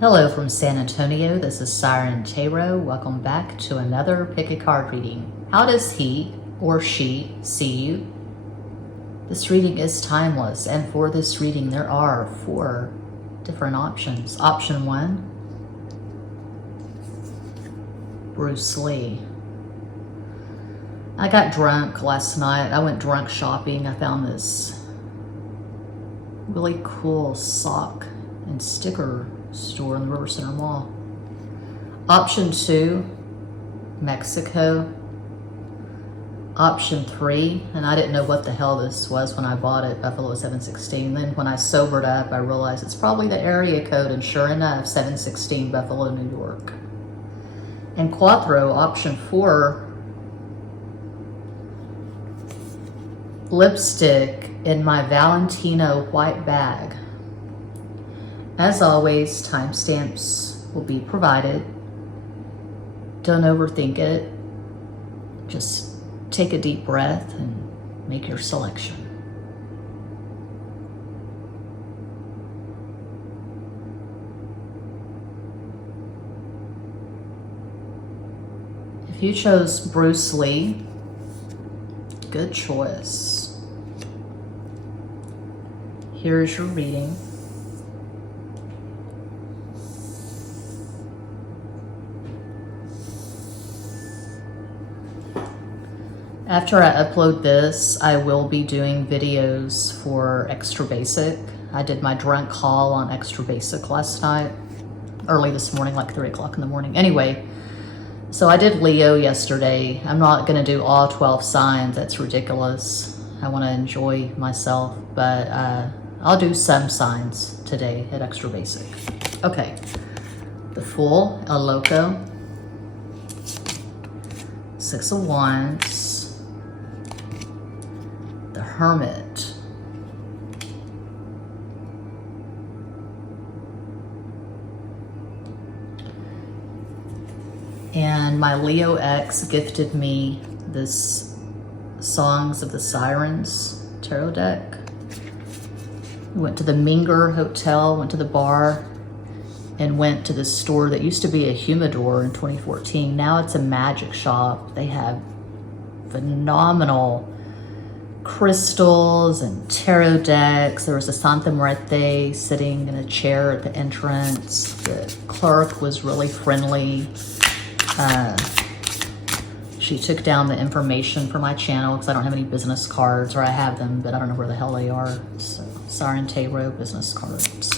Hello from San Antonio, this is Siren Tarot. Welcome back to another pick a card reading. How does he or she see you? This reading is timeless, and for this reading there are 4 different options. Option 1, Bruce Lee. I got drunk last night. I went drunk shopping. I found this really cool sock and sticker store in the River Center Mall. Option 2, Mexico. Option 3, and I didn't know what the hell this was when I bought it, Buffalo 716. Then when I sobered up, I realized it's probably the area code, and sure enough, 716 Buffalo, New York. And Cuatro, option 4, lipstick in my Valentino white bag. As always, timestamps will be provided. Don't overthink it. Just take a deep breath and make your selection. If you chose Bruce Lee, good choice. Here's your reading. After I upload this, I will be doing videos for Extra Basic. I did my drunk haul on Extra Basic last night, early this morning, like 3 o'clock in the morning. Anyway, so I did Leo yesterday. I'm not gonna do all 12 signs, that's ridiculous. I wanna enjoy myself, but I'll do some signs today at Extra Basic. Okay, the Fool, El Loco, 6 of Wands, the Hermit, and my Leo ex gifted me this Songs of the Sirens tarot deck. We went to the Minger Hotel, went to the bar, and went to this store that used to be a humidor in 2014. Now it's a magic shop. They have phenomenal crystals and tarot decks. There was a Santa Muerte sitting in a chair at the entrance. The clerk was really friendly. She took down the information for my channel because I don't have any business cards, or I have them, but I don't know where the hell they are. So, Siren Tarot business cards.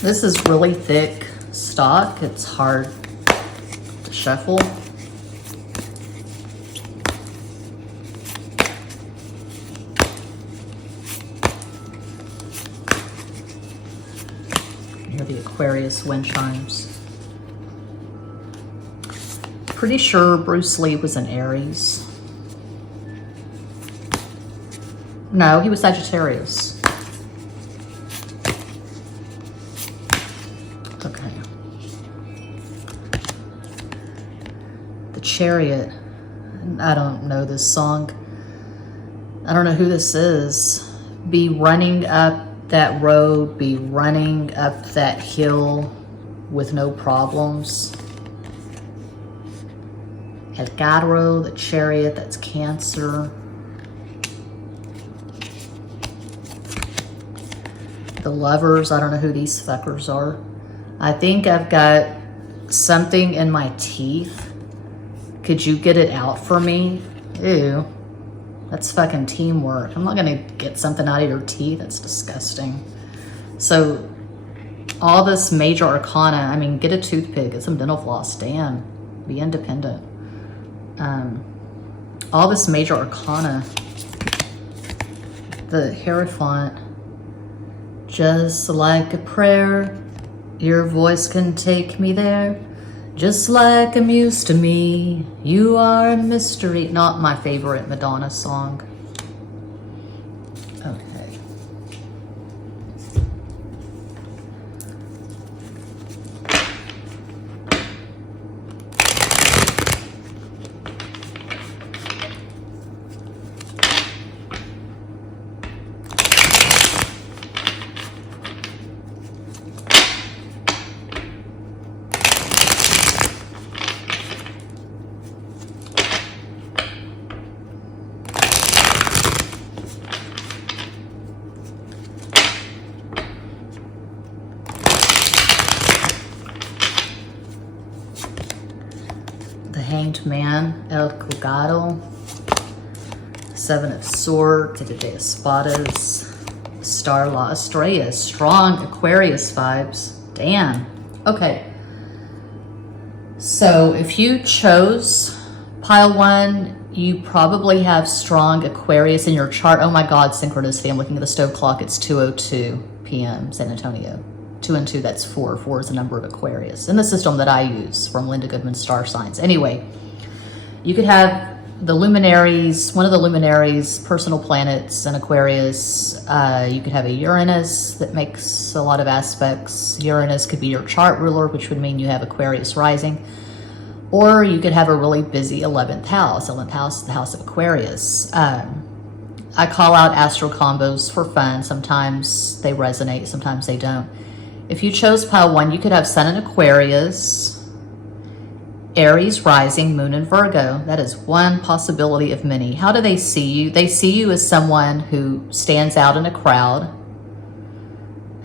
This is really thick stock. It's hard to shuffle. Hear the Aquarius wind chimes. Pretty sure Bruce Lee was an Aries. No, he was Sagittarius. Okay. The Chariot. I don't know this song. I don't know who this is. Be running up that road, be running up that hill with no problems. El Carro, the Chariot, that's Cancer. The Lovers, I don't know who these fuckers are. I think I've got something in my teeth. Could you get it out for me? Ew, that's fucking teamwork. I'm not gonna get something out of your teeth, that's disgusting. So, all this major arcana, I mean, get a toothpick, get some dental floss, damn, be independent. All this major arcana, the Hierophant, just like a prayer, your voice can take me there. Just like a muse to me, you are a mystery. Not my favorite Madonna song. Okay. Hanged Man, El Colgado, Seven of Swords, the de Espadas, Star Law, Estrella, strong Aquarius vibes. Damn. Okay. So if you chose pile 1, you probably have strong Aquarius in your chart. Oh my God, synchronicity. I'm looking at the stove clock. It's 2:02 p.m. San Antonio. 2 and 2, that's 4. 4 is the number of Aquarius in the system that I use from Linda Goodman's Star Signs. Anyway, you could have the luminaries, one of the luminaries, personal planets in Aquarius. You could have a Uranus that makes a lot of aspects. Uranus could be your chart ruler, which would mean you have Aquarius rising. Or you could have a really busy 11th house. 11th house is the house of Aquarius. I call out astro combos for fun. Sometimes they resonate, sometimes they don't. If you chose pile 1, you could have Sun in Aquarius, Aries rising, Moon in Virgo. That is one possibility of many. How do they see you? They see you as someone who stands out in a crowd.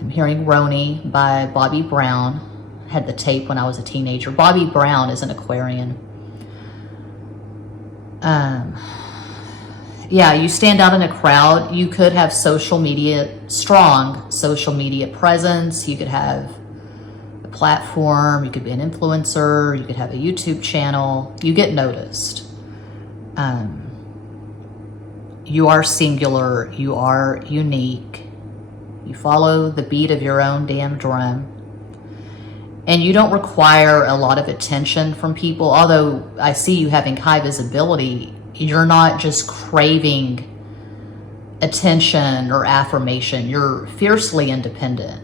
I'm hearing Roni by Bobby Brown. I had the tape when I was a teenager. Bobby Brown is an Aquarian. Yeah, you stand out in a crowd. You could have social media, strong social media presence. You could have a platform. You could be an influencer. You could have a YouTube channel. You get noticed. You are singular. You are unique. You follow the beat of your own damn drum. And you don't require a lot of attention from people. Although I see you having high visibility, you're not just craving attention or affirmation. You're fiercely independent.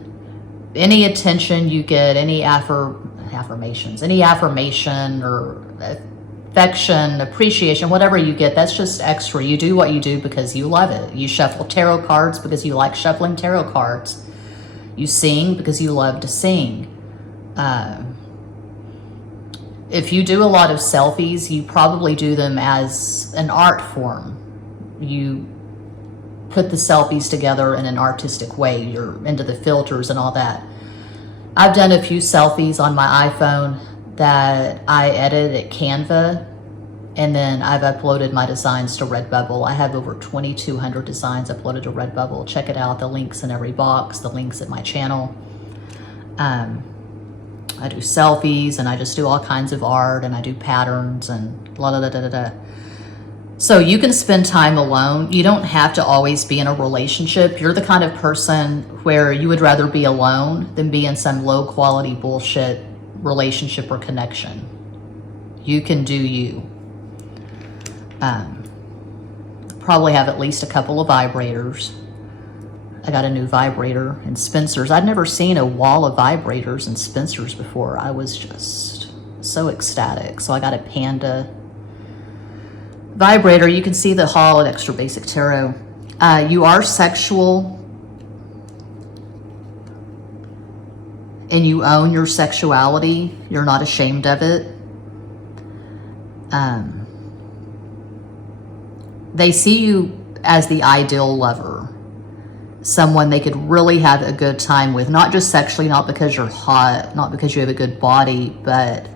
Any attention you get, any affirmations, any affirmation or affection, appreciation, whatever you get, that's just extra. You do what you do because you love it. You shuffle tarot cards because you like shuffling tarot cards. You sing because you love to sing. If you do a lot of selfies, you probably do them as an art form. You put the selfies together in an artistic way. You're into the filters and all that. I've done a few selfies on my iPhone that I edit at Canva, and then I've uploaded my designs to Redbubble. I have over 2,200 designs uploaded to Redbubble. Check it out. The links in every box, the links at my channel. I do selfies and I just do all kinds of art and I do patterns and la da da da da. So you can spend time alone. You don't have to always be in a relationship. You're the kind of person where you would rather be alone than be in some low quality bullshit relationship or connection. You can do you. Probably have at least a couple of vibrators. I got a new vibrator in Spencer's. I'd never seen a wall of vibrators in Spencer's before. I was just so ecstatic. So I got a Panda vibrator. You can see the haul at Extra Basic Tarot. You are sexual and you own your sexuality. You're not ashamed of it. They see you as the ideal lover. Someone they could really have a good time with, not just sexually, not because you're hot, not because you have a good body, but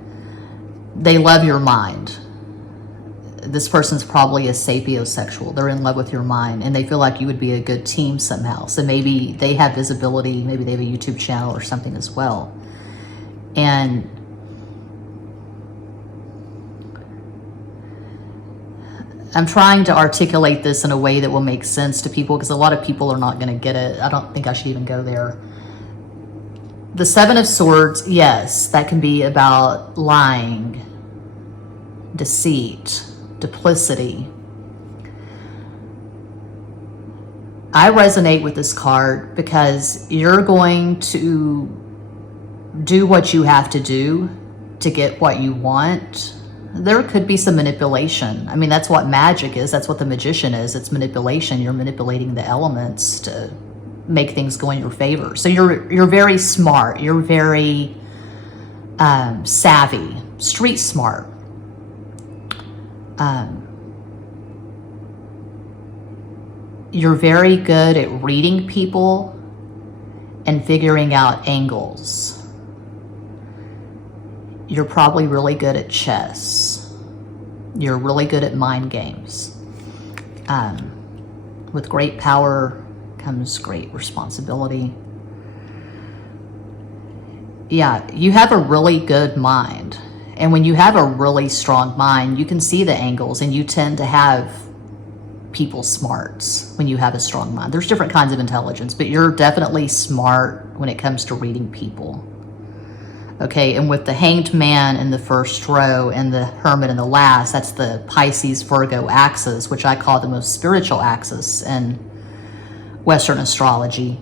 they love your mind. This person's probably a sapiosexual. They're in love with your mind and they feel like you would be a good team somehow. So maybe they have visibility, maybe they have a YouTube channel or something as well. And I'm trying to articulate this in a way that will make sense to people because a lot of people are not going to get it. I don't think I should even go there. The Seven of Swords, yes, that can be about lying, deceit, duplicity. I resonate with this card because you're going to do what you have to do to get what you want. There could be some manipulation. I mean, that's what magic is. That's what the magician is. It's manipulation. You're manipulating the elements to make things go in your favor. So you're very smart. You're very savvy, street smart. You're very good at reading people and figuring out angles. You're probably really good at chess. You're really good at mind games. With great power comes great responsibility. Yeah, you have a really good mind. And when you have a really strong mind, you can see the angles, and you tend to have people smarts when you have a strong mind. There's different kinds of intelligence, but you're definitely smart when it comes to reading people. Okay, and with the Hanged Man in the first row and the Hermit in the last, that's the Pisces-Virgo axis, which I call the most spiritual axis in Western astrology.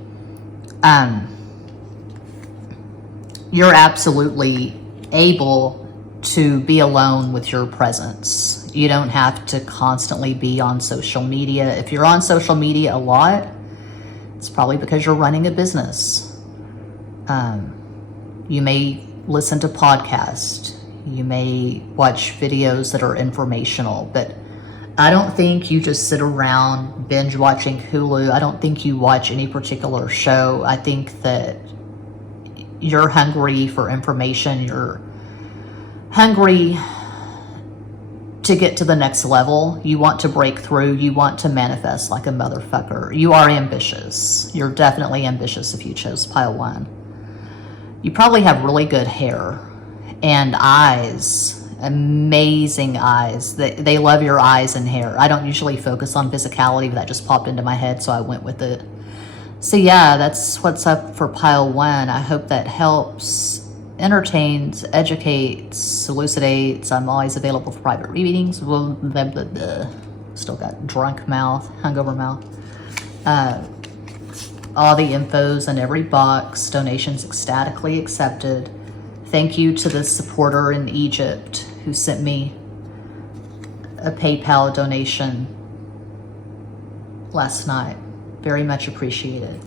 You're absolutely able to be alone with your presence. You don't have to constantly be on social media. If you're on social media a lot, it's probably because you're running a business. You may listen to podcasts. You may watch videos that are informational, but I don't think you just sit around binge watching Hulu. I don't think you watch any particular show. I think that you're hungry for information. You're hungry to get to the next level. You want to break through. You want to manifest like a motherfucker. You are ambitious. You're definitely ambitious if you chose pile 1. You probably have really good hair and eyes, amazing eyes. They love your eyes and hair. I don't usually focus on physicality, but that just popped into my head, so I went with it. So yeah, that's what's up for pile 1. I hope that helps, entertains, educates, elucidates. I'm always available for private readings. Still got drunk mouth, hungover mouth. All the info's in every box. Donations ecstatically accepted. Thank you to the supporter in Egypt who sent me a PayPal donation last night. Very much appreciated.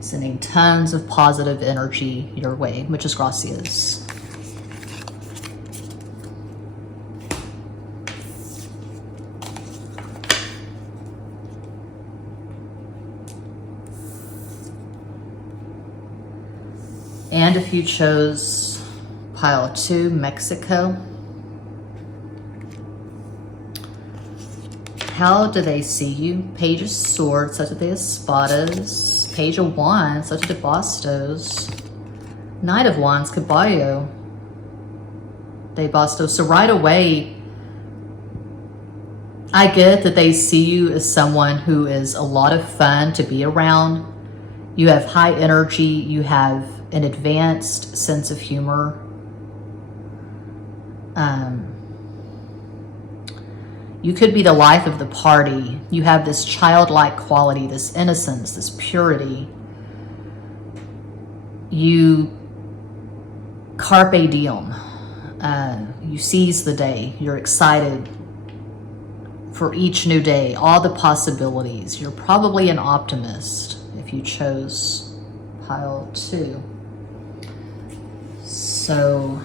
Sending tons of positive energy your way. Muchas gracias. And if you chose pile 2, Mexico, how do they see you? Page of Swords, Sete de Espadas, Page of Wands, Sete de Bastos, Knight of Wands, Caballo de Bastos. So right away, I get that they see you as someone who is a lot of fun to be around. You have high energy, you have an advanced sense of humor. You could be the life of the party. You have this childlike quality, this innocence, this purity. You carpe diem. You seize the day. You're excited for each new day, all the possibilities. You're probably an optimist if you chose pile 2. So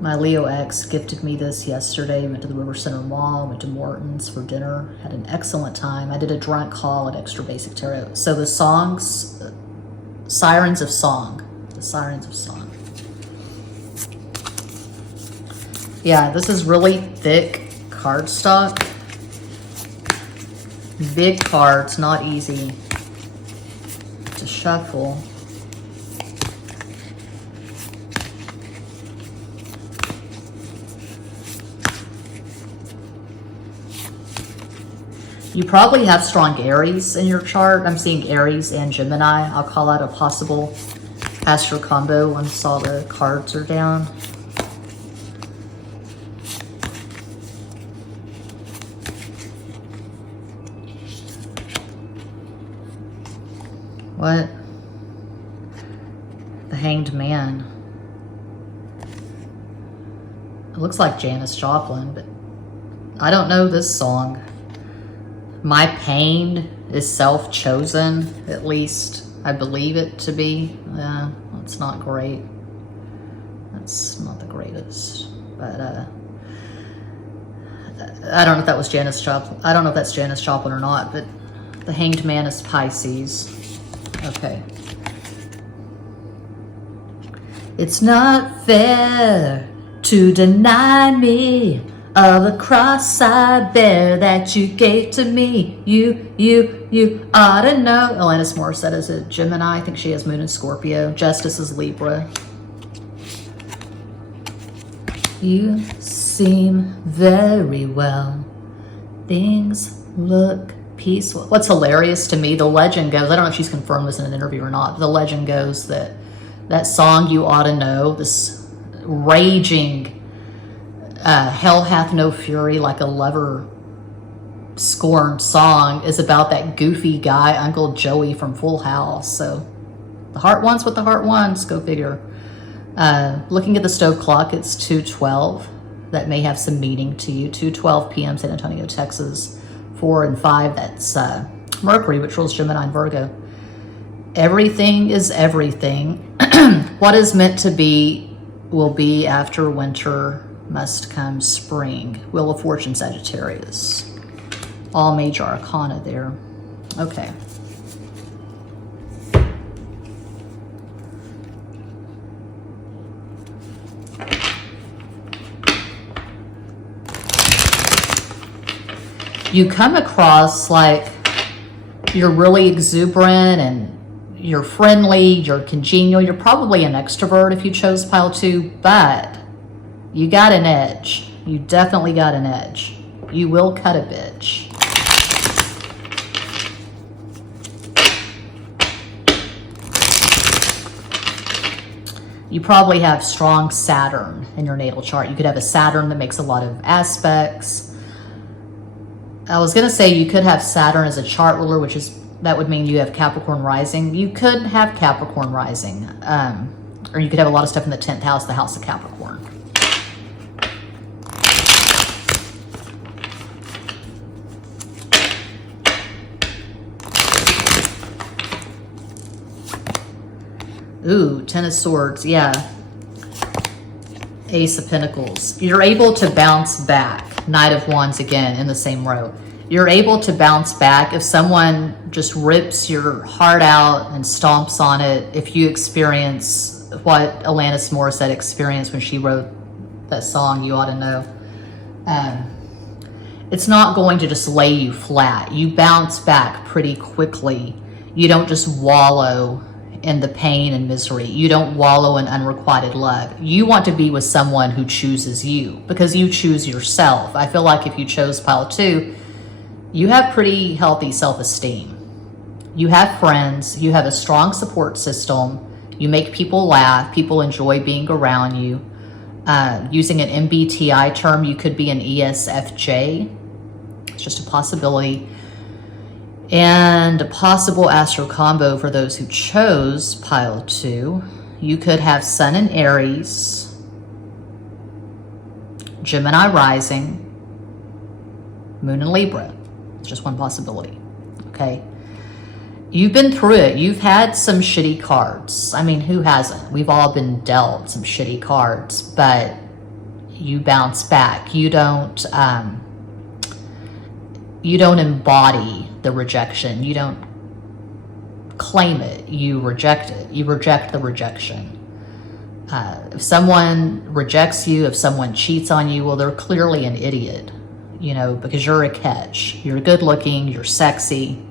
my Leo ex gifted me this yesterday. Went to the River Center Mall, went to Morton's for dinner, had an excellent time. I did a drunk call at Extra Basic Tarot. So the songs, Sirens of Song, the Sirens of Song. Yeah, this is really thick cardstock. Big cards, not easy to shuffle. You probably have strong Aries in your chart. I'm seeing Aries and Gemini. I'll call out a possible astro combo once all the cards are down. What? The Hanged Man. It looks like Janis Joplin, but I don't know this song. My pain is self-chosen, at least I believe it to be. That's not great. That's not the greatest. But I don't know if that was Janis Joplin. I don't know if that's Janis Joplin or not, but the Hanged Man is Pisces. Okay. It's not fair to deny me of the cross I bear that you gave to me. You ought to know. Alanis Morissette is a Gemini. I think she has moon in Scorpio. Justice is Libra. You seem very well. Things look peaceful. What's hilarious to me, the legend goes, I don't know if she's confirmed this in an interview or not, but the legend goes that that song, You Ought to Know, this raging hell hath no fury like a lover scorned song, is about that goofy guy, Uncle Joey from Full House. So the heart wants what the heart wants, go figure. Looking at the stove clock, it's 2:12. That may have some meaning to you. 2:12 p.m. San Antonio, Texas. 4 and 5, that's Mercury, which rules Gemini and Virgo. Everything is everything. What is meant to be will be. After winter must come spring. Wheel of Fortune, Sagittarius. All major arcana there. Okay. You come across like you're really exuberant and you're friendly, you're congenial. You're probably an extrovert if you chose pile 2, but you got an edge. You definitely got an edge. You will cut a bitch. You probably have strong Saturn in your natal chart. You could have a Saturn that makes a lot of aspects. I was going to say you could have Saturn as a chart ruler, that would mean you have Capricorn rising. You could have Capricorn rising, or you could have a lot of stuff in the 10th house, the house of Capricorn. Ooh, 10 of Swords, yeah. Ace of Pentacles. You're able to bounce back. Knight of Wands again in the same row. You're able to bounce back if someone just rips your heart out and stomps on it. If you experience what Alanis Morissette experienced when she wrote that song, You Ought to Know. It's not going to just lay you flat. You bounce back pretty quickly. You don't just wallow in the pain and misery. You don't wallow in unrequited love. You want to be with someone who chooses you because you choose yourself. I feel like if you chose pile 2, you have pretty healthy self-esteem. You have friends. You have a strong support system. You make people laugh. People enjoy being around you. Using an MBTI term, you could be an ESFJ. It's just a possibility. And a possible astro combo for those who chose pile 2. You could have Sun in Aries, Gemini rising, Moon in Libra. It's just one possibility, okay? You've been through it. You've had some shitty cards. I mean, who hasn't? We've all been dealt some shitty cards, but you bounce back. You don't embody the rejection. You don't claim it. You reject it. You reject the rejection. If someone rejects you, if someone cheats on you, well, they're clearly an idiot, you know, because you're a catch. You're good looking, you're sexy,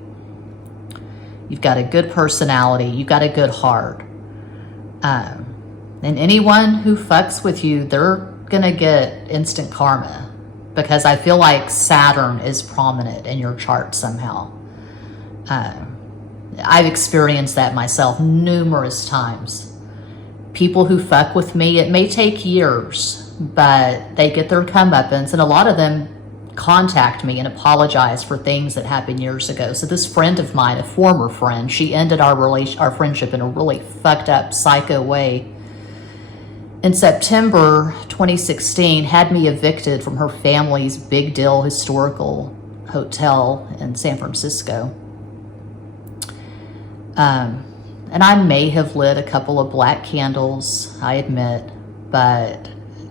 you've got a good personality, you've got a good heart. And anyone who fucks with you, they're gonna get instant karma. Because I feel like Saturn is prominent in your chart somehow. I've experienced that myself numerous times. People who fuck with me, it may take years, but they get their comeuppance, and a lot of them contact me and apologize for things that happened years ago. So this friend of mine, a former friend, she ended our friendship in a really fucked up psycho way. In September 2016, had me evicted from her family's big deal historical hotel in San Francisco. And I may have lit a couple of black candles, I admit, but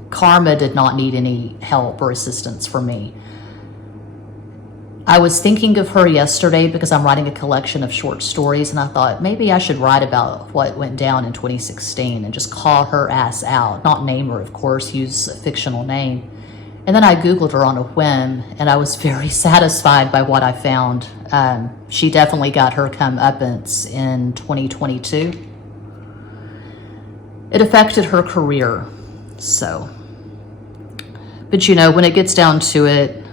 karma did not need any help or assistance from me. I was thinking of her yesterday because I'm writing a collection of short stories, and I thought maybe I should write about what went down in 2016 and just call her ass out. Not name her, of course, use a fictional name. And then I Googled her on a whim, and I was very satisfied by what I found. She definitely got her comeuppance in 2022. It affected her career, so. But you know, when it gets down to it,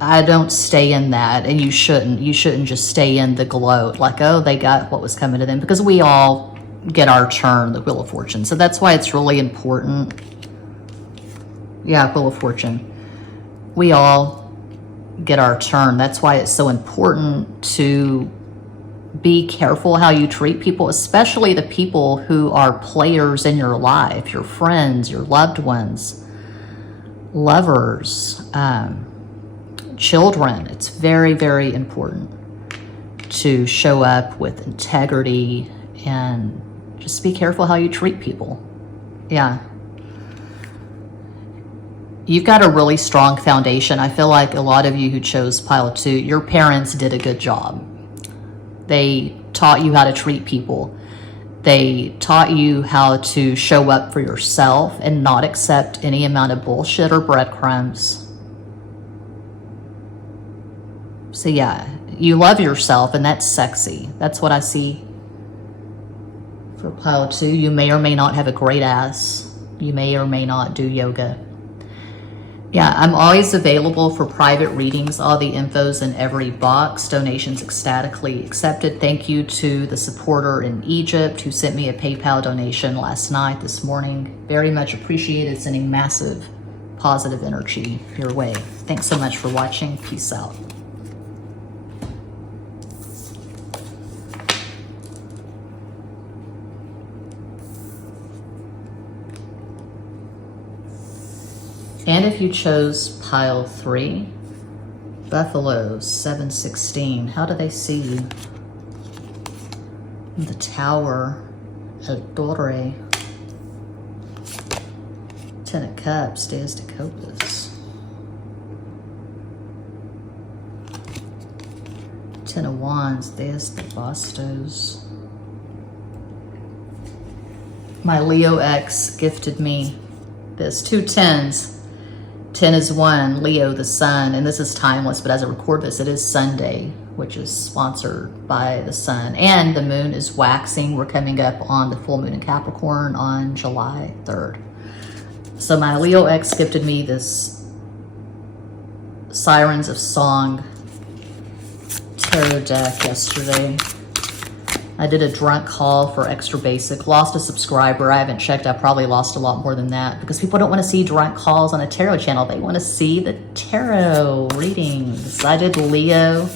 I don't stay in that, and you shouldn't. You shouldn't just stay in the gloat, like, oh, they got what was coming to them, because we all get our turn, the Wheel of Fortune. So that's why it's really important. Yeah, Wheel of Fortune. We all get our turn. That's why it's so important to be careful how you treat people, especially the people who are players in your life, your friends, your loved ones, lovers, children. It's very, very important to show up with integrity and just be careful how you treat people. Yeah. You've got a really strong foundation. I feel like a lot of you who chose pile 2, your parents did a good job. They taught you how to treat people. They taught you how to show up for yourself and not accept any amount of bullshit or breadcrumbs. So yeah, you love yourself, and that's sexy. That's what I see for pile 2. You may or may not have a great ass. You may or may not do yoga. Yeah, I'm always available for private readings. All the info's in every box. Donations ecstatically accepted. Thank you to the supporter in Egypt who sent me a PayPal donation last night, this morning. Very much appreciated, sending massive positive energy your way. Thanks so much for watching. Peace out. And if you chose pile 3, Buffalo 716, how do they see you? The Tower, El Torre, 10 of Cups, Deus de Copas, 10 of Wands, Deus de Bastos. My Leo ex gifted me this, 2 10s. 10 is 1, Leo, the sun, and this is timeless, but as I record this, it is Sunday, which is sponsored by the sun, and the moon is waxing. We're coming up on the full moon in Capricorn on July 3rd. So my Leo ex gifted me this Sirens of Song tarot deck yesterday. I did a drunk haul for Extra Basic, lost a subscriber. I haven't checked. I probably lost a lot more than that because people don't want to see drunk hauls on a tarot channel. They want to see the tarot readings. I did Leo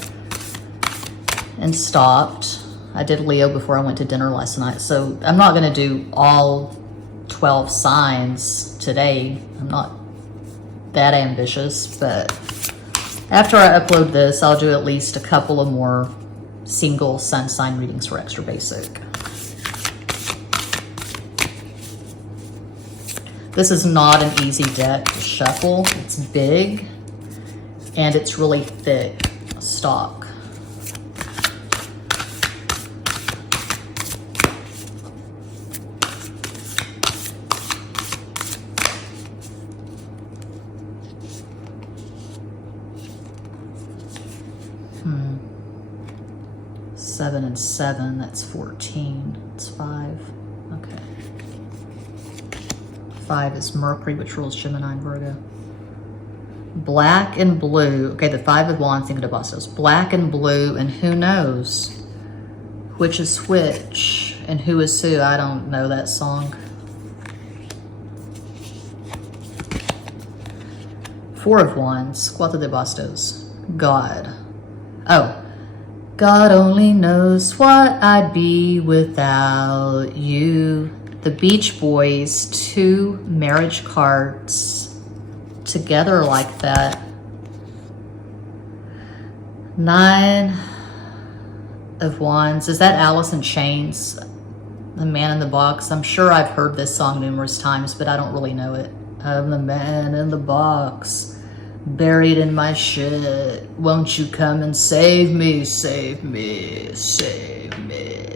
and stopped. I did Leo before I went to dinner last night. So I'm not going to do all 12 signs today. I'm not that ambitious, but after I upload this, I'll do at least a couple of more single sun sign readings for Extra Basic. This is not an easy deck to shuffle. It's big and it's really thick stock. Seven and 7, that's 14. It's 5. Okay. 5 is Mercury, which rules Gemini and Virgo. Black and blue. Okay, the 5 of Wands, Cinco de Bastos. Black and blue, and who knows which is which and who is who. I don't know that song. 4 of Wands, Cuatro de Bastos. God. Oh. God only knows what I'd be without you. The Beach Boys, 2 marriage cards together like that. 9 of Wands. Is that Alice in Chains? The Man in the Box. I'm sure I've heard this song numerous times, but I don't really know it. I'm the man in the box. Buried in my shit. Won't you come and save me, save me, save me.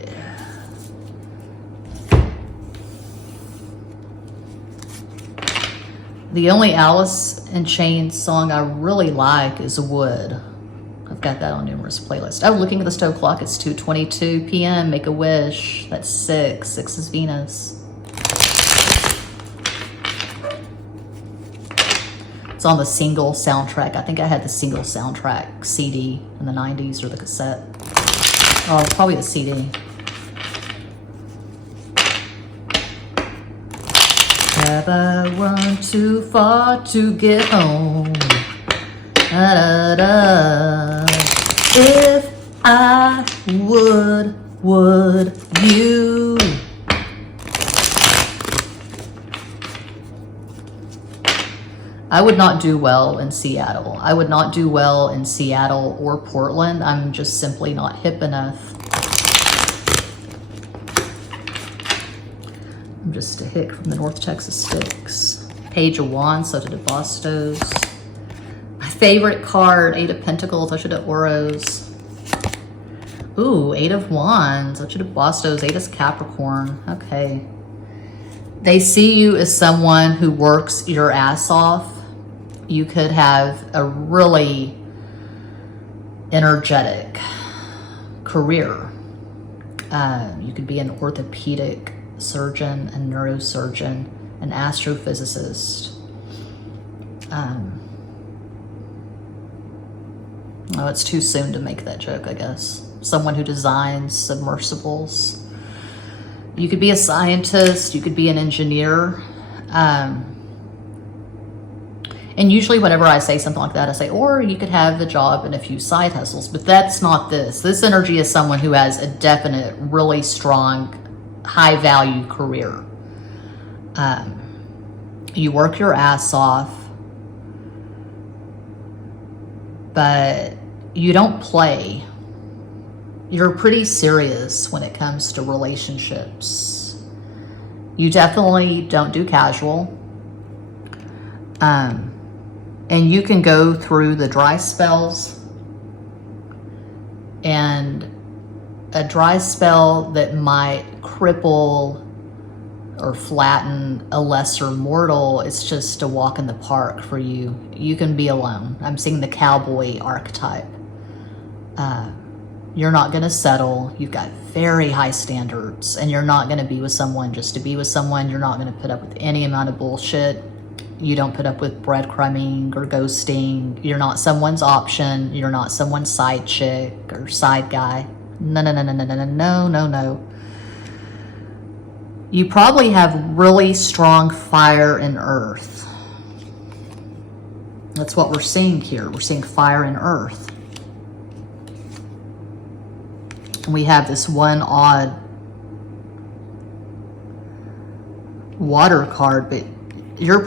The only Alice in Chains song I really like is Wood. I've got that on numerous playlists. Oh, looking at the stove clock, it's 2:22 p.m. Make a wish. That's 6. 6 is Venus. It's on the single soundtrack. I think I had the single soundtrack CD in the 90s or the cassette. Oh, probably the CD. Have I run too far to get home? Da, da, da. If I would you? I would not do well in Seattle. I would not do well in Seattle or Portland. I'm just simply not hip enough. I'm just a hick from the North Texas sticks. Page of Wands, so to the Bastos. My favorite card, 8 of Pentacles, I should have Oros. Ooh, 8 of Wands, I should have Bastos, 8 is Capricorn. Okay. They see you as someone who works your ass off. You could have a really energetic career. You could be an orthopedic surgeon, a neurosurgeon, an astrophysicist. Oh, it's too soon to make that joke, I guess. Someone who designs submersibles. You could be a scientist, you could be an engineer. And usually whenever I say something like that, I say, or you could have a job and a few side hustles, but that's not this. This energy is someone who has a definite, really strong, high value career. You work your ass off, but you don't play. You're pretty serious when it comes to relationships. You definitely don't do casual. And you can go through the dry spells, and a dry spell that might cripple or flatten a lesser mortal, it's just a walk in the park for you. You can be alone. I'm seeing the cowboy archetype. You're not going to settle. You've got very high standards, and you're not going to be with someone just to be with someone. You're not going to put up with any amount of bullshit. You don't put up with breadcrumbing or ghosting. You're not someone's option. You're not someone's side chick or side guy. No, no, no, no, no, no, no, no, no. You probably have really strong fire and earth. That's what we're seeing here. We're seeing fire and earth. We have this one odd water card, but your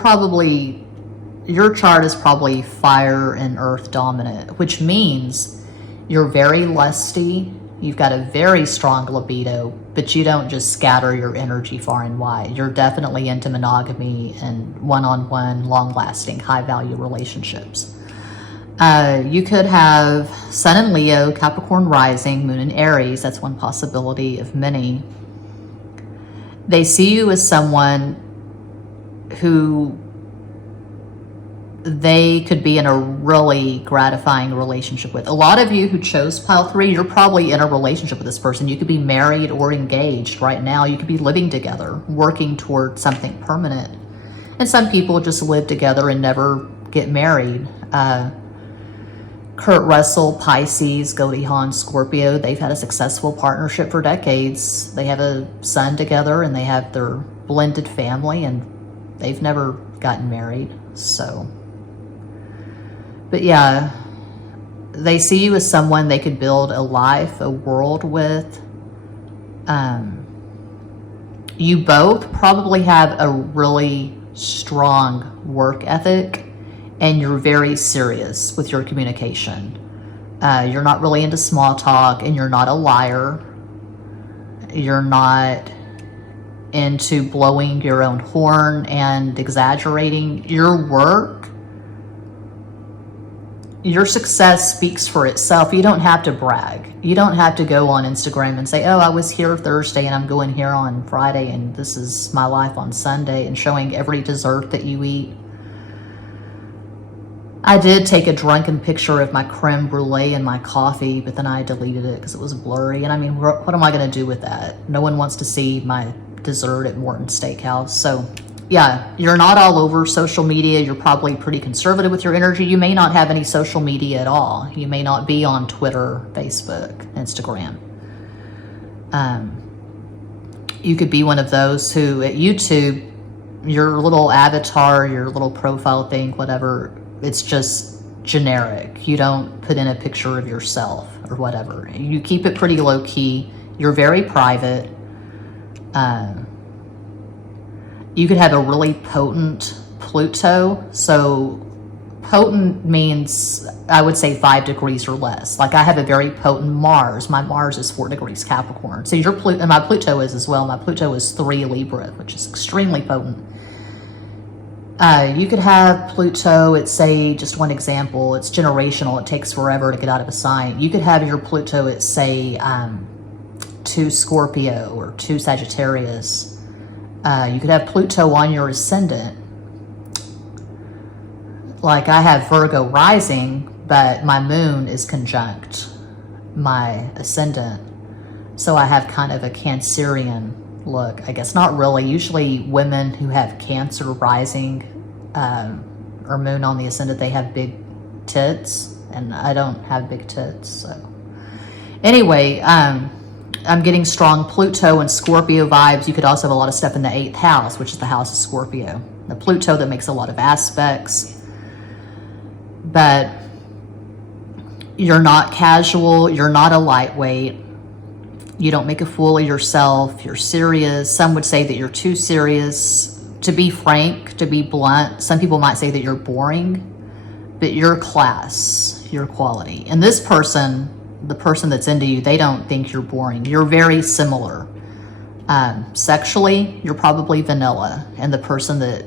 chart is probably fire and earth dominant, which means you're very lusty. You've got a very strong libido, but you don't just scatter your energy far and wide. You're definitely into monogamy and one-on-one, long-lasting, high-value relationships. You could have Sun in Leo, Capricorn rising, Moon in Aries. That's one possibility of many. They see you as someone who they could be in a really gratifying relationship with. A lot of you who chose pile 3, you're probably in a relationship with this person. You could be married or engaged right now. You could be living together, working toward something permanent. And some people just live together and never get married. Kurt Russell, Pisces, Goldie Hawn, Scorpio, they've had a successful partnership for decades. They have a son together and they have their blended family, and they've never gotten married. So, but yeah, they see you as someone they could build a life, a world with. You both probably have a really strong work ethic, and you're very serious with your communication. You're not really into small talk, and you're not a liar. You're not into blowing your own horn and exaggerating. Your work your success speaks for itself. You don't have to brag. You don't have to go on Instagram and say, oh, I was here Thursday and I'm going here on Friday and this is my life on Sunday, and showing every dessert that you eat. I did take a drunken picture of my creme brulee and my coffee, but then I deleted it because it was blurry. And I mean, what am I going to do with that? No one wants to see my dessert at Morton's Steakhouse. So yeah, you're not all over social media. You're probably pretty conservative with your energy. You may not have any social media at all. You may not be on Twitter, Facebook, Instagram. You could be one of those who at YouTube, your little avatar, your little profile thing, whatever, it's just generic. You don't put in a picture of yourself or whatever. You keep it pretty low key. You're very private. You could have a really potent Pluto. So potent means, I would say 5 degrees or less. Like I have a very potent Mars. My Mars is 4 degrees Capricorn. So your and my Pluto is as well. My Pluto is 3 Libra, which is extremely potent. You could have Pluto, it's say, just one example, it's generational. It takes forever to get out of a sign. You could have your Pluto at say 2 Scorpio or 2 Sagittarius. You could have Pluto on your ascendant. Like I have Virgo rising, but my moon is conjunct my ascendant. So I have kind of a Cancerian look. I guess not really. Usually women who have Cancer rising or moon on the ascendant, they have big tits, and I don't have big tits. So anyway, I'm getting strong Pluto and Scorpio vibes. You could also have a lot of stuff in the 8th house, which is the house of Scorpio. The Pluto that makes a lot of aspects. But you're not casual. You're not a lightweight. You don't make a fool of yourself. You're serious. Some would say that you're too serious. To be frank, to be blunt, some people might say that you're boring, but you're class, you're quality. And this person, the person that's into you, they don't think you're boring. You're very similar. Sexually, you're probably vanilla. And the person that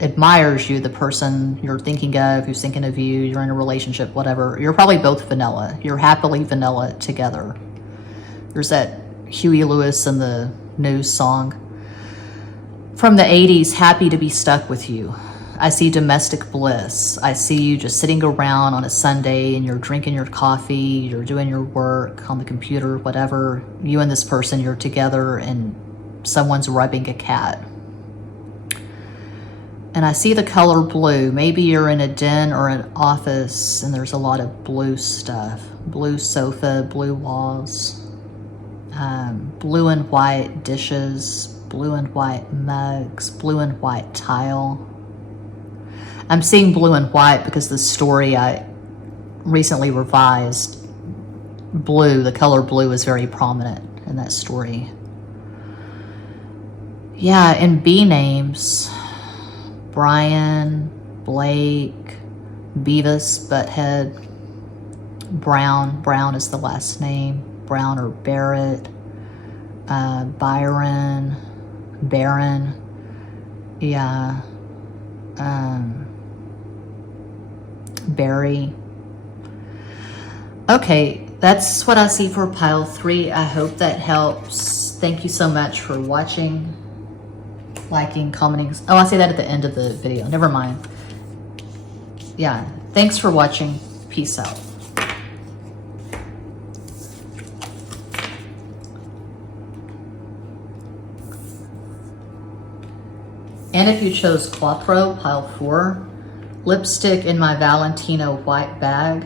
admires you, the person you're thinking of, who's thinking of you, you're in a relationship, whatever, you're probably both vanilla. You're happily vanilla together. There's that Huey Lewis and the News song from the 80s, Happy to Be Stuck with You. I see domestic bliss. I see you just sitting around on a Sunday and you're drinking your coffee, you're doing your work on the computer, whatever. You and this person, you're together and someone's rubbing a cat. And I see the color blue. Maybe you're in a den or an office and there's a lot of blue stuff. Blue sofa, blue walls, blue and white dishes, blue and white mugs, blue and white tile. I'm seeing blue and white because the story I recently revised, blue, the color blue is very prominent in that story. Yeah, and B names, Brian, Blake, Beavis, Butthead, Brown is the last name, Brown or Barrett, Byron, Baron, yeah, Barry. Okay, that's what I see for pile 3. I hope that helps. Thank you so much for watching, liking, commenting. Oh, I say that at the end of the video. Never mind. Yeah, thanks for watching. Peace out. And if you chose Quattro, pile 4, lipstick in my Valentino white bag.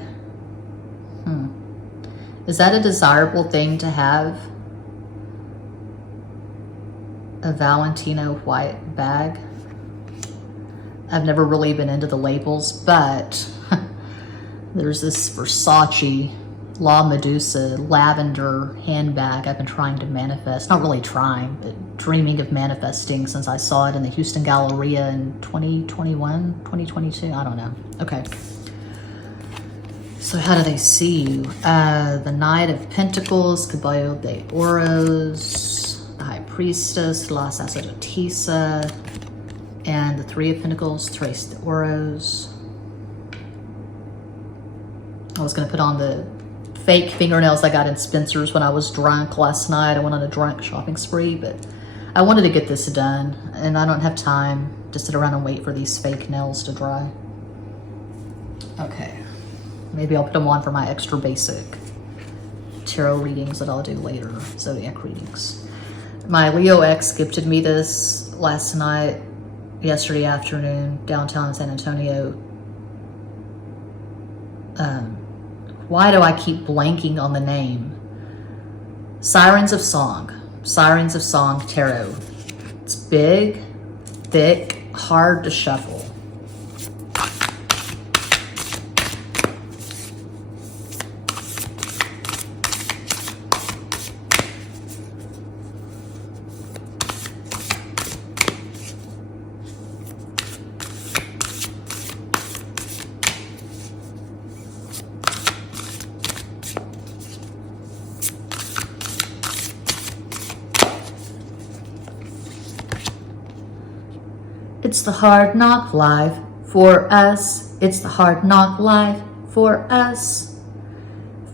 Is that a desirable thing to have? A Valentino white bag? I've never really been into the labels, but there's this Versace La Medusa lavender handbag I've been trying to manifest. Not really trying, but dreaming of manifesting since I saw it in the Houston Galleria in 2021, 2022, I don't know. Okay. So how do they see you? The Knight of Pentacles, Caballo de Oros, the High Priestess, La Sacerdotisa, and the Three of Pentacles, Tres de Oros. I was going to put on the fake fingernails I got in Spencer's when I was drunk last night. I went on a drunk shopping spree, but I wanted to get this done, and I don't have time to sit around and wait for these fake nails to dry. Okay, maybe I'll put them on for my extra basic tarot readings that I'll do later, zodiac readings. My Leo ex gifted me this last night, yesterday afternoon, downtown San Antonio. Why do I keep blanking on the name? Sirens of Song Tarot. It's big, thick, hard to shuffle. It's the hard knock life for us. It's the hard knock life for us.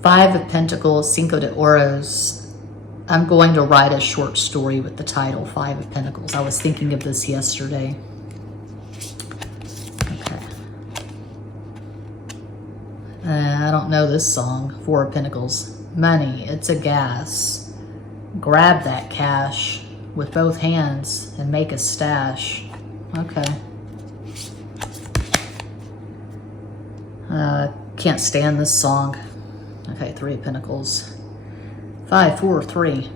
5 of Pentacles, Cinco de Oros. I'm going to write a short story with the title 5 of Pentacles. I was thinking of this yesterday. Okay. I don't know this song. 4 of Pentacles. Money, it's a gas. Grab that cash with both hands and make a stash. Okay. Can't stand this song. Okay, 3 of Pentacles. 5, 4, 3.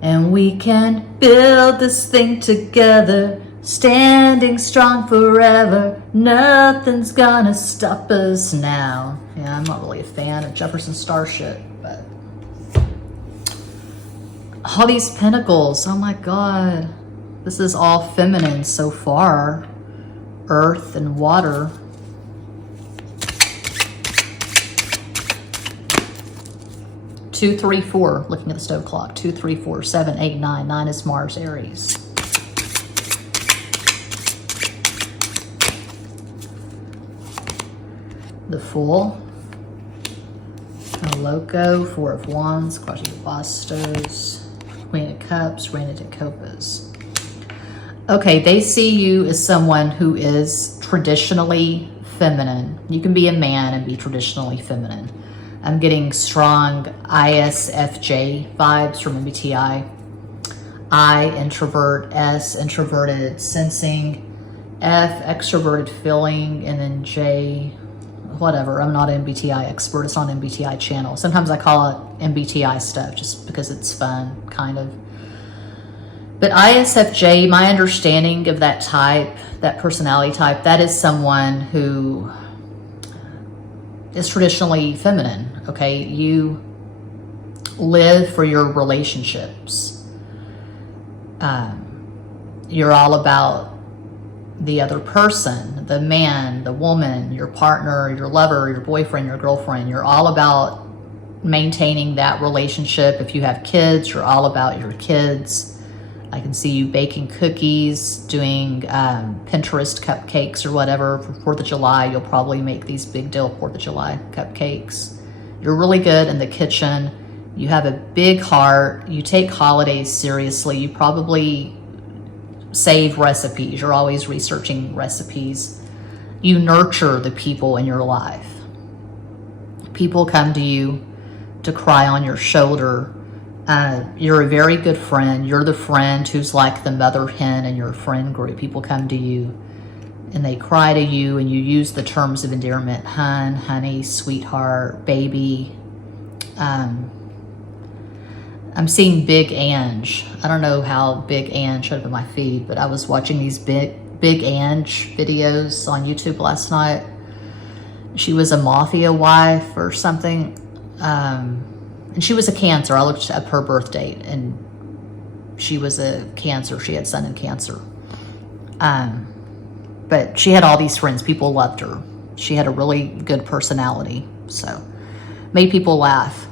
And we can build this thing together, standing strong forever. Nothing's gonna stop us now. Yeah, I'm not really a fan of Jefferson Starship, but all these pentacles, oh my God. This is all feminine so far. Earth and water. Two, 3, 4. Looking at the stove clock. 2, 3, 4, 7, 8, 9. 9 is Mars, Aries. The Fool. A Loco. 4 of Wands. Quadri of Bastos. Queen of Cups. Reina de Copas. Okay, they see you as someone who is traditionally feminine. You can be a man and be traditionally feminine. I'm getting strong ISFJ vibes from MBTI. I, introvert. S, introverted sensing. F, extroverted feeling. And then J, whatever. I'm not an MBTI expert. It's on MBTI channel. Sometimes I call it MBTI stuff just because it's fun, kind of. But ISFJ, my understanding of that type, that personality type, that is someone who is traditionally feminine, okay? You live for your relationships. You're all about the other person, the man, the woman, your partner, your lover, your boyfriend, your girlfriend. You're all about maintaining that relationship. If you have kids, you're all about your kids. I can see you baking cookies, doing Pinterest cupcakes or whatever. For 4th of July, you'll probably make these big deal 4th of July cupcakes. You're really good in the kitchen. You have a big heart. You take holidays seriously. You probably save recipes. You're always researching recipes. You nurture the people in your life. People come to you to cry on your shoulder. You're a very good friend. You're the friend who's like the mother hen in your friend group. People come to you and they cry to you, and you use the terms of endearment: hun, honey, sweetheart, baby. I'm seeing Big Ange. I don't know how Big Ange showed up in my feed, but I was watching these Big Ange videos on YouTube last night. She was a mafia wife or something. And she was a Cancer. I looked up her birth date, and she was a Cancer. She had Sun in Cancer. But she had all these friends. People loved her. She had a really good personality, so made people laugh.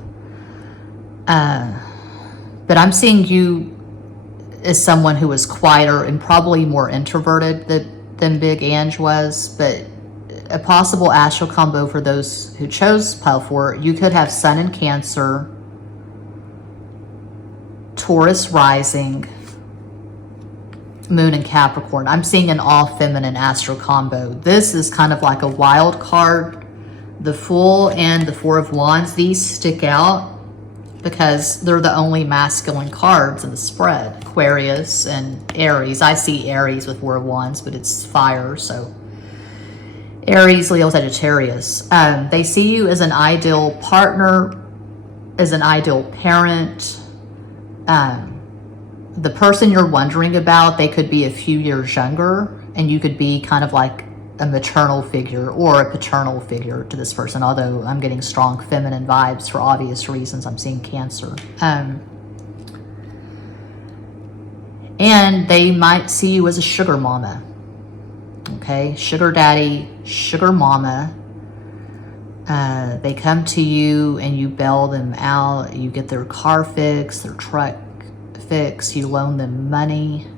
But I'm seeing you as someone who is quieter and probably more introverted than Big Ange was, but a possible astral combo for those who chose pile 4, you could have Sun in Cancer, Taurus rising, Moon in Capricorn. I'm seeing an all-feminine astral combo. This is kind of like a wild card. The Fool and the Four of Wands, these stick out because they're the only masculine cards in the spread. Aquarius and Aries. I see Aries with Four of Wands, but it's fire, so Aries, Leo, Sagittarius. They see you as an ideal partner, as an ideal parent. The person you're wondering about, they could be a few years younger, and you could be kind of like a maternal figure or a paternal figure to this person, although I'm getting strong feminine vibes for obvious reasons. I'm seeing Cancer. And they might see you as a sugar mama. Okay, sugar daddy, sugar mama. They come to you and you bail them out. You get their car fixed, their truck fixed. You loan them money.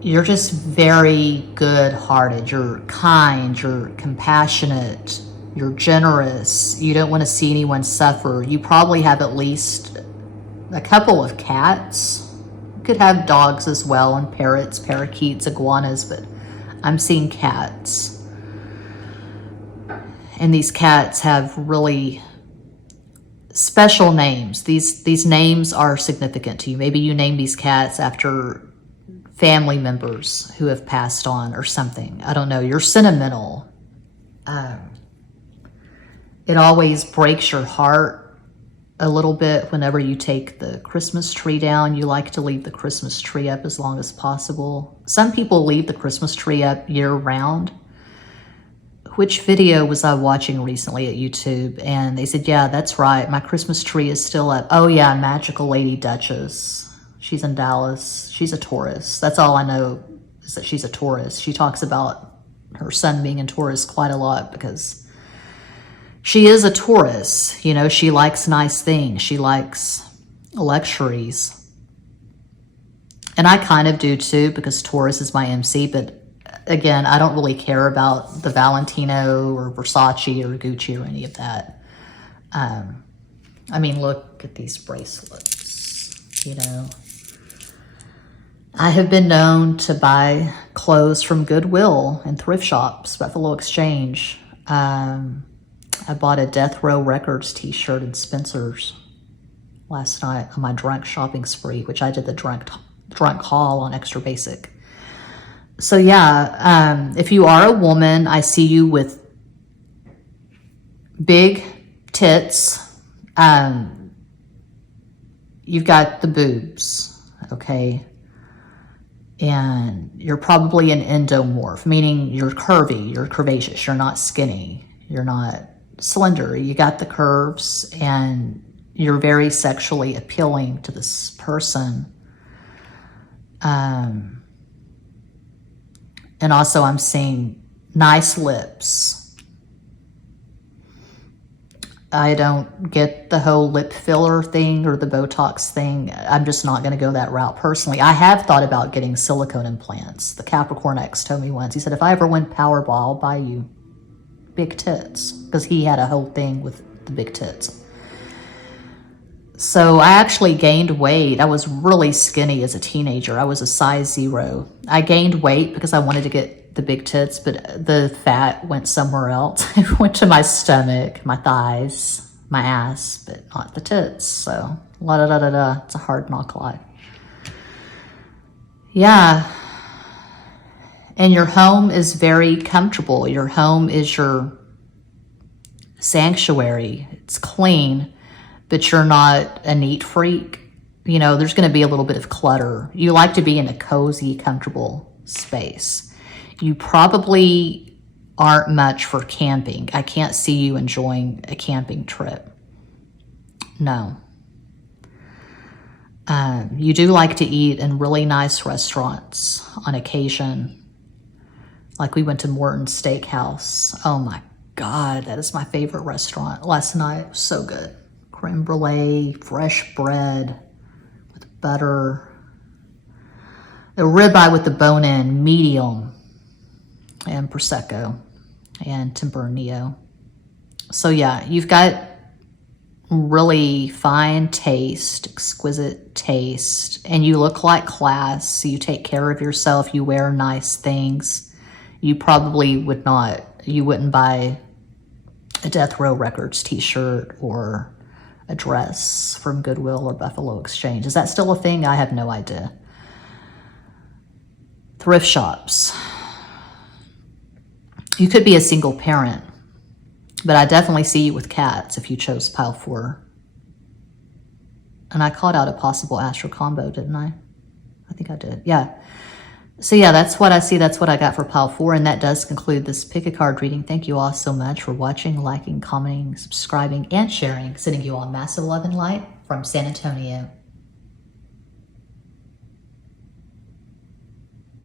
You're just very good-hearted. You're kind. You're compassionate. You're generous. You don't want to see anyone suffer. You probably have at least a couple of cats. You could have dogs as well, and parrots, parakeets, iguanas, but I'm seeing cats. And these cats have really special names. These names are significant to you. Maybe you name these cats after family members who have passed on or something. I don't know. You're sentimental. It always breaks your heart a little bit whenever you take the Christmas tree down. You like to leave the Christmas tree up as long as possible. Some people leave the Christmas tree up year round. Which video was I watching recently at YouTube? And they said, yeah, that's right. My Christmas tree is still up. Oh yeah, Magical Lady Duchess. She's in Dallas. She's a Taurus. That's all I know is that she's a Taurus. She talks about her son being in Taurus quite a lot because she is a Taurus. You know, she likes nice things. She likes luxuries. And I kind of do too because Taurus is my MC. But again, I don't really care about the Valentino or Versace or Gucci or any of that. I mean, look at these bracelets, you know. I have been known to buy clothes from Goodwill and thrift shops, Buffalo Exchange. I bought a Death Row Records t-shirt in Spencer's last night on my drunk shopping spree, which I did the drunk haul on Extra Basic. So yeah, if you are a woman, I see you with big tits. You've got the boobs, okay? And you're probably an endomorph, meaning you're curvy, you're curvaceous, you're not skinny, you're not slender. You got the curves and you're very sexually appealing to this person. And also I'm seeing nice lips. I don't get the whole lip filler thing or the Botox thing. I'm just not going to go that route personally. I have thought about getting silicone implants. The Capricorn X told me once. He said, if I ever win Powerball, I'll buy you big tits. Because he had a whole thing with the big tits. So I actually gained weight. I was really skinny as a teenager. I was a size 0. I gained weight because I wanted to get the big tits, but the fat went somewhere else. It went to my stomach, my thighs, my ass, but not the tits. So la da da da da. It's a hard knock life. Yeah. And your home is very comfortable. Your home is your sanctuary. It's clean, but you're not a neat freak. You know, there's going to be a little bit of clutter. You like to be in a cozy, comfortable space. You probably aren't much for camping. I can't see you enjoying a camping trip. No. You do like to eat in really nice restaurants on occasion. Like we went to Morton's Steakhouse. Oh my God, that is my favorite restaurant. Last night, it was so good. Creme brulee, fresh bread with butter. The ribeye with the bone in, medium. and Prosecco and Tempranillo. So yeah, you've got really fine taste, exquisite taste, and you look like class. You take care of yourself. You wear nice things. You probably would not, you wouldn't buy a Death Row Records t-shirt or a dress from Goodwill or Buffalo Exchange. Is that still a thing? I have no idea. Thrift shops. You could be a single parent, but I definitely see you with cats if you chose pile 4. And I called out a possible astro combo, didn't I? I think I did. Yeah. So yeah, that's what I see. That's what I got for pile 4. And that does conclude this pick a card reading. Thank you all so much for watching, liking, commenting, subscribing, and sharing. Sending you all massive love and light from San Antonio.